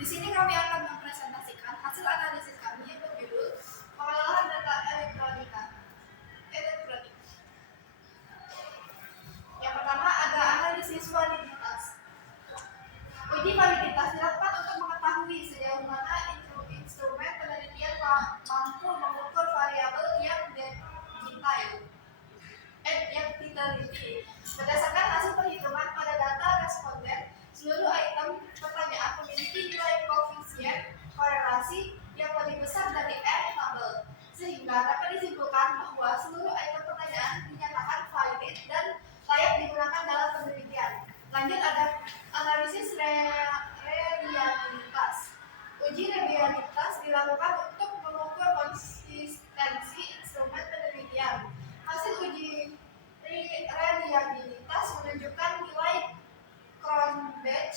Di sini kami akan mempresentasikan hasil analisis kami yang berjudul Pengolahan Data Elektronik. Yang pertama ada analisis validitas. Uji validitas dilakukan untuk mengetahui sejauh mana instrumen penelitian mampu mengukur variabel yang diteliti. Berdasarkan hasil perhitungan pada data responden, seluruh item pertanyaan memiliki nilai koefisien korelasi yang lebih besar dari R tabel, sehingga dapat disimpulkan bahwa seluruh item pertanyaan dinyatakan valid dan layak digunakan dalam penelitian. Lanjut ada analisis reliabilitas. Uji reliabilitas dilakukan untuk mengukur konsistensi instrumen penelitian. Hasil uji reliabilitas menunjukkan nilai Cronbach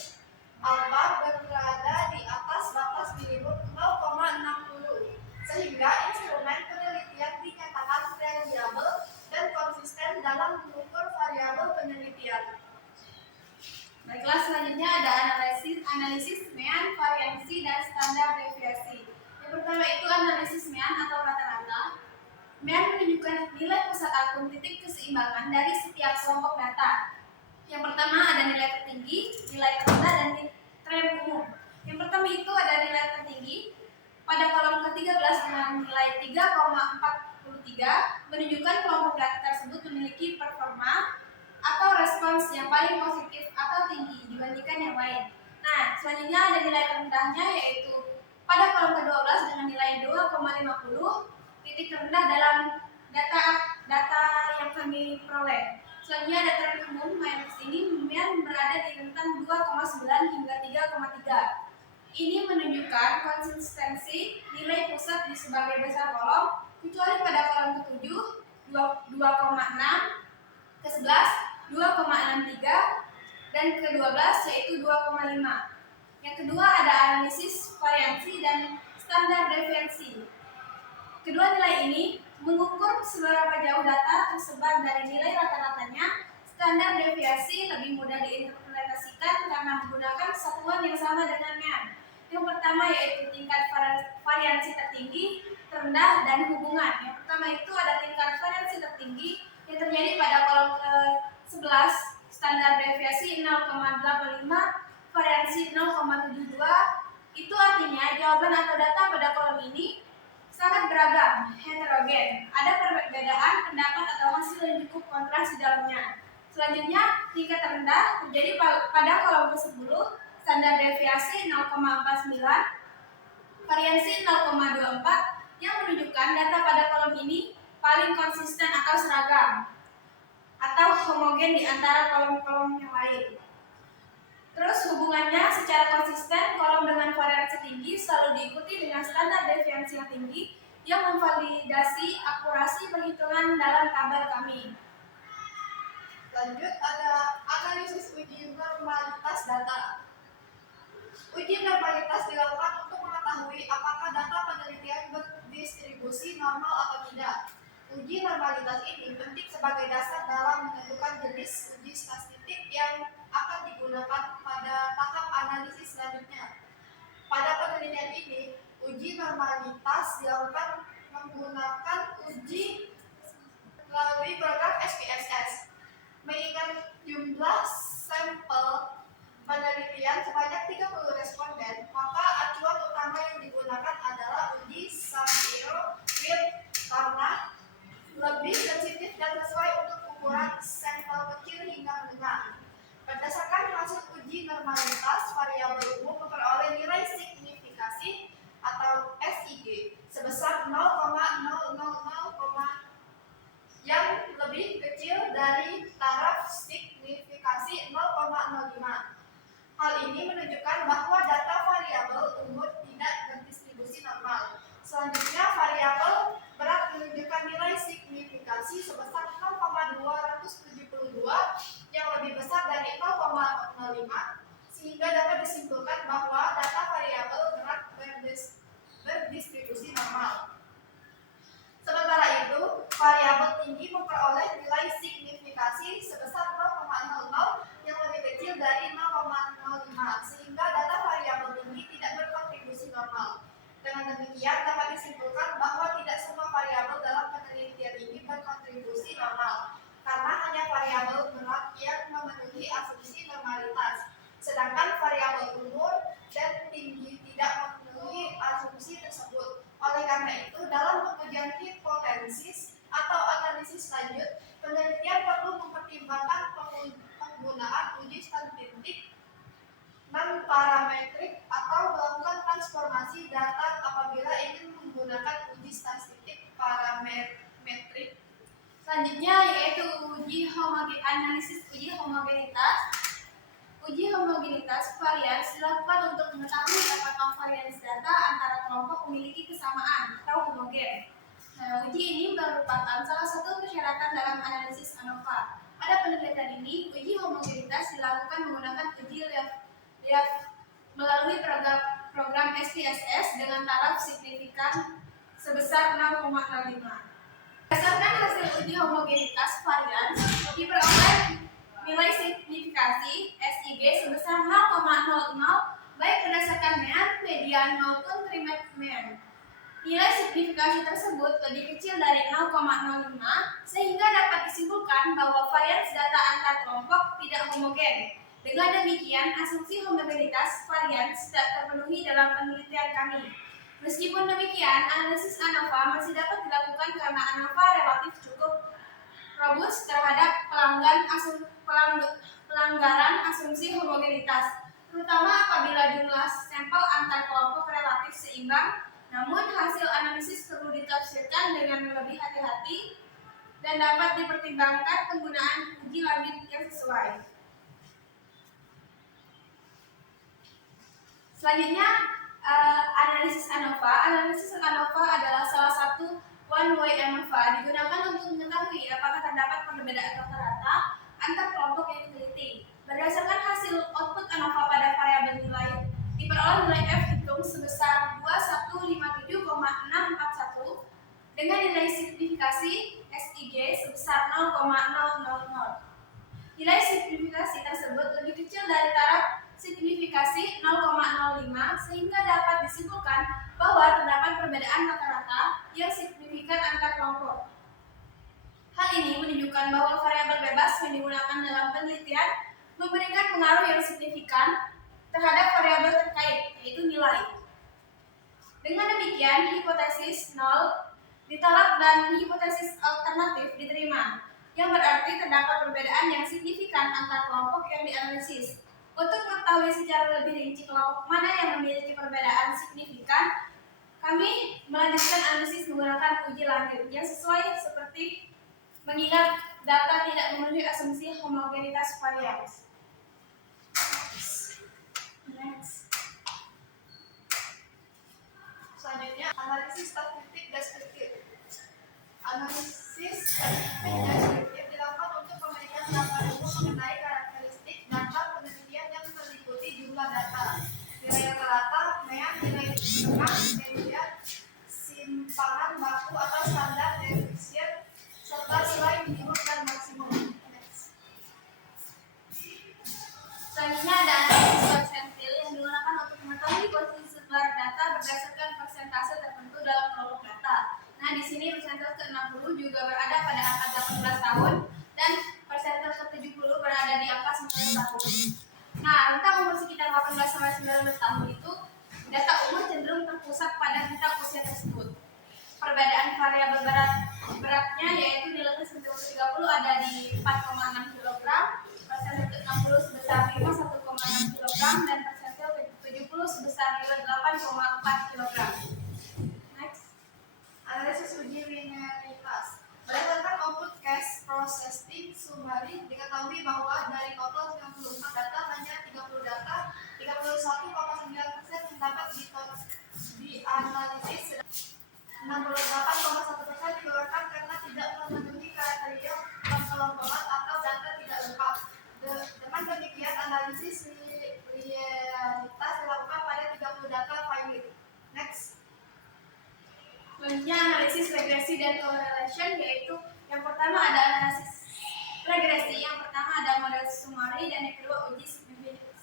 alpha berada di atas batas minimum 0,60, sehingga instrumen penelitian dinyatakan reliable dan konsisten dalam mengukur variabel penelitian. Baiklah, selanjutnya ada analisis mean, variansi, dan standar deviasi. Yang pertama itu analisis mean atau rata-rata. Mean menunjukkan nilai pusat akun titik keseimbangan dari setiap kelompok data. Yang pertama ada nilai tertinggi, nilai terendah, dan tren umum. Yang pertama itu ada nilai tertinggi. Pada kolom ke-13 dengan nilai 3,43 menunjukkan kelompok data tersebut memiliki performa atau respons yang paling positif atau tinggi dibandingkan yang lain. Nah, selanjutnya ada nilai terendahnya, yaitu pada kolom ke-12 dengan nilai 2,50, titik terendah dalam data yang kami peroleh. Selanjutnya ada tren umum, ini mean berada di rentang 2,9 hingga 3,3. Ini menunjukkan konsistensi nilai pusat di sebagai besar kolom, kecuali pada kolom ke-7 2,6, ke-11 2,63, dan ke-12 yaitu 2,5. Yang kedua ada analisis variansi dan standar deviasi. Kedua nilai ini mengukur seberapa jauh data tersebar dari nilai rata-ratanya. Standar deviasi lebih mudah diinterpretasikan karena menggunakan satuan yang sama dengan mean. Yang pertama yaitu tingkat variansi tertinggi, terendah, dan hubungan. Yang pertama itu ada tingkat variansi tertinggi yang terjadi pada kolom ke-11, standar deviasi 0,85, variansi 0,72. Itu artinya jawaban atau data pada kolom ini sangat beragam, heterogen. Ada perbedaan pendapat atau hasil yang cukup kontras di dalamnya. Selanjutnya, tingkat terendah terjadi pada kolom ke-10, standar deviasi 0,49, variansi 0,24, yang menunjukkan data pada kolom ini paling konsisten atau seragam atau homogen di antara kolom-kolom yang lain. Terus hubungannya secara konsisten, kolom dengan variansi tinggi selalu diikuti dengan standar deviasi yang tinggi yang memvalidasi akurasi perhitungan dalam tabel kami. Lanjut ada analisis uji normalitas data. Uji normalitas dilakukan untuk mengetahui apakah data penelitian berdistribusi normal atau tidak. Uji normalitas ini penting sebagai dasar dalam menentukan jenis uji statistik yang akan digunakan pada tahap analisis selanjutnya. Pada penelitian ini, uji normalitas dilakukan menggunakan uji melalui program SPSS. Mengingat jumlah sampel penelitian sebanyak 30 responden, maka acuan utama yang digunakan adalah uji Shapiro Wilk karena lebih sensitif dan sesuai untuk ukuran sampel kecil hingga menengah. Berdasarkan hasil uji normalitas, variabel umum memperoleh nilai signifikasi atau SIG sebesar 0,000, yang lebih kecil dari taraf signifikasi 0,05. Hal ini menunjukkan bahwa data variabel umur tidak berdistribusi normal. Selanjutnya, variabel berat menunjukkan nilai signifikasi sebesar 0,272 yang lebih besar dari 0,05, sehingga dapat disimpulkan bahwa data variabel berat berdistribusi normal. Sementara itu, variabel tinggi memperoleh nilai signifikasi sebesar 0,00 yang lebih kecil dari 0,05, sehingga data variabel tinggi tidak demikian dapat disimpulkan bahwa tidak semua variabel dalam penelitian ini berkontribusi normal, karena hanya variabel berat yang memenuhi asumsi normalitas, sedangkan variabel umur dan tinggi tidak memenuhi asumsi tersebut. Oleh karena itu, dalam pengujian hipotesis atau analisis lanjut, penelitian perlu mempertimbangkan penggunaan uji statistik non-parametrik atau melakukan transformasi data apabila ingin menggunakan uji statistik parametrik. Selanjutnya yaitu analisis uji homogenitas. Uji homogenitas varians dilakukan untuk mengetahui apakah varians data antara kelompok memiliki kesamaan atau homogen. Nah, uji ini merupakan salah satu persyaratan dalam analisis ANOVA. Pada penelitian ini, uji homogenitas dilakukan menggunakan uji lihat melalui program SPSS dengan taraf signifikan sebesar 0,05. Berdasarkan hasil uji homogenitas varians, diperoleh nilai signifikasi SIG sebesar 0,00 baik berdasarkan median maupun trimean. Nilai signifikasi tersebut lebih kecil dari 0,05 sehingga dapat disimpulkan bahwa varians data antar kelompok tidak homogen. Dengan demikian, asumsi homogenitas varians tidak terpenuhi dalam penelitian kami. Meskipun demikian, analisis ANOVA masih dapat dilakukan karena ANOVA relatif cukup robust terhadap pelanggaran asumsi homogenitas, terutama apabila jumlah sampel antar kelompok relatif seimbang. Namun, hasil analisis perlu ditafsirkan dengan lebih hati-hati dan dapat dipertimbangkan penggunaan uji lanjut yang sesuai. Selanjutnya, analisis ANOVA. Analisis ANOVA adalah salah satu one-way ANOVA digunakan untuk mengetahui apakah terdapat perbedaan rata-rata antar kelompok yang diteliti. Berdasarkan hasil output ANOVA pada variabel nilai, diperoleh nilai F hitung sebesar 2157,641 dengan nilai signifikasi SIG sebesar 0,000. Nilai signifikasi tersebut lebih kecil dari taraf signifikasi 0,05 sehingga dapat disimpulkan bahwa terdapat perbedaan rata-rata yang signifikan antar kelompok. Hal ini menunjukkan bahwa variabel bebas yang digunakan dalam penelitian memberikan pengaruh yang signifikan terhadap variabel terkait, yaitu nilai. Dengan demikian, hipotesis 0 ditolak dan hipotesis alternatif diterima, yang berarti terdapat perbedaan yang signifikan antar kelompok yang dianalisis. Untuk mengetahui secara lebih rinci kelompok mana yang memiliki perbedaan signifikan, kami melanjutkan analisis menggunakan uji lanjut yang sesuai seperti mengingat data tidak memenuhi asumsi homogenitas varians. Next. Selanjutnya, analisis statistik deskriptif. Analisis statistik deskriptif dilakukan untuk memberikan data umum mengenai karakteristik data penelitian yang meliputi jumlah data, nilai rata-rata, mean, nilai tengah, median, simpangan baku atau standar deviation, serta nilai minimum dan maksimum. Selanjutnya ada analisis persentil yang digunakan untuk mengetahui posisi sebar data berdasarkan persentase tertentu dalam kelompok data. Nah, di sini persentase ke-60 juga berada pada angka 18 tahun dan persentase ke-70 berada di angka 9 tahun. Nah, rentang umur sekitar 18 sampai 19 tahun itu data umur cenderung terpusat pada rentang usia tersebut. Perbedaan variabel beratnya yaitu nilai persentase ke-30 ada di 4,6 kg, persentase ke-60 sebesar 51,6 kg dan persentase ke-70 sebesar 8,4 kg. Next. Analisis uji linearitas. Berdasarkan output case processing summary, diketahui bahwa dari total 94 data hanya 30 data, 31,9% dapat dianalisis, 68,1% dikeluarkan karena tidak memenuhi kriteria pengkelompokan atau data tidak lengkap. Dengan demikian, analisis linearitas dilakukan pada 30 data valid. Next. Selanjutnya analisis regresi dan correlation, yaitu yang pertama ada analisis regresi, yang pertama ada model summary dan yang kedua uji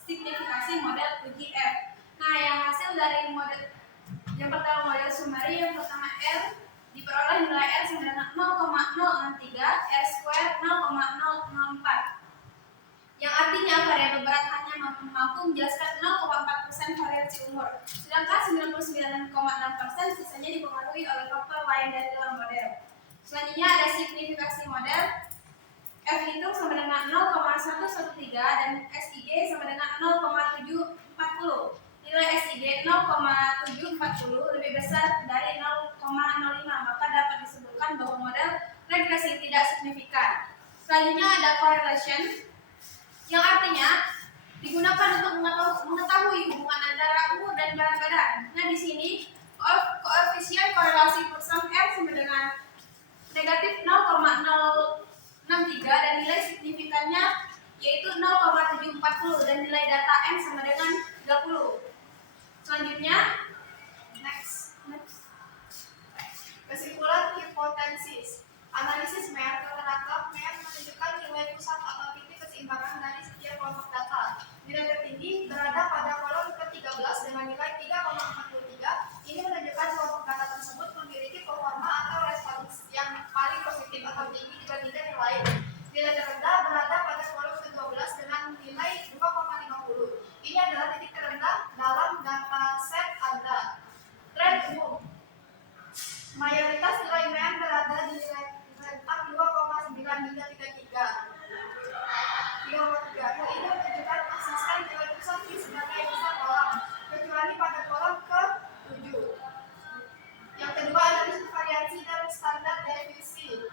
signifikasi model uji F. Nah, yang hasil dari model Yang pertama model summary, yang pertama R diperoleh nilai R sama dengan 0,063, R square 0,004. Yang artinya variabel berat hanya mampu menjelaskan 0,4% variasi umur, sedangkan 99,6% sisanya dipengaruhi oleh faktor lain dari dalam model. Selanjutnya ada signifikasi model. F hitung sama dengan 0,113 dan SIG sama dengan 0,740. Nilai SIG 0,740 lebih besar dari 0,05, maka dapat disebutkan bahwa model regresi tidak signifikan. Selanjutnya ada correlation, yang artinya digunakan untuk mengetahui hubungan antara umur dan berat badan. Nah, di sini koefisien korelasi perusahaan R sama dengan negatif 0,063 dan nilai signifikannya yaitu 0,740 dan nilai data M sama dengan 30. Selanjutnya, next. Kesimpulan hipotesis. Analisis MER terhadap MER menunjukkan nilai pusat atau titik keseimbangan dari setiap kelompok data. Nilai tertinggi berada pada kolom ke-13 dengan nilai 3,43. Ini menunjukkan kelompok data tersebut memiliki performa atau respons yang paling positif atau tinggi dibandingkan yang lain. Nilai terendah berada pada kolom ke-12 dengan nilai 2,50. Ini adalah titik terendah dalam dataset Anda. Tren umum. Mayoritas nilai MER berada di nilai rentang 2,9 hingga 33. Hal ini menunjukkan asisten nilai pusat di sebagai besar kolom, kecuali pada kolom ke-7. Yang kedua, analisis variasi dan standar deviasi.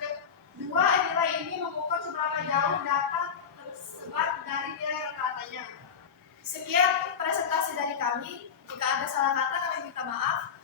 Kedua, nilai ini mengukur seberapa jauh data tersebar dari nilai rata-ratanya. Sekian presentasi dari kami. Jika ada salah kata, kami minta maaf.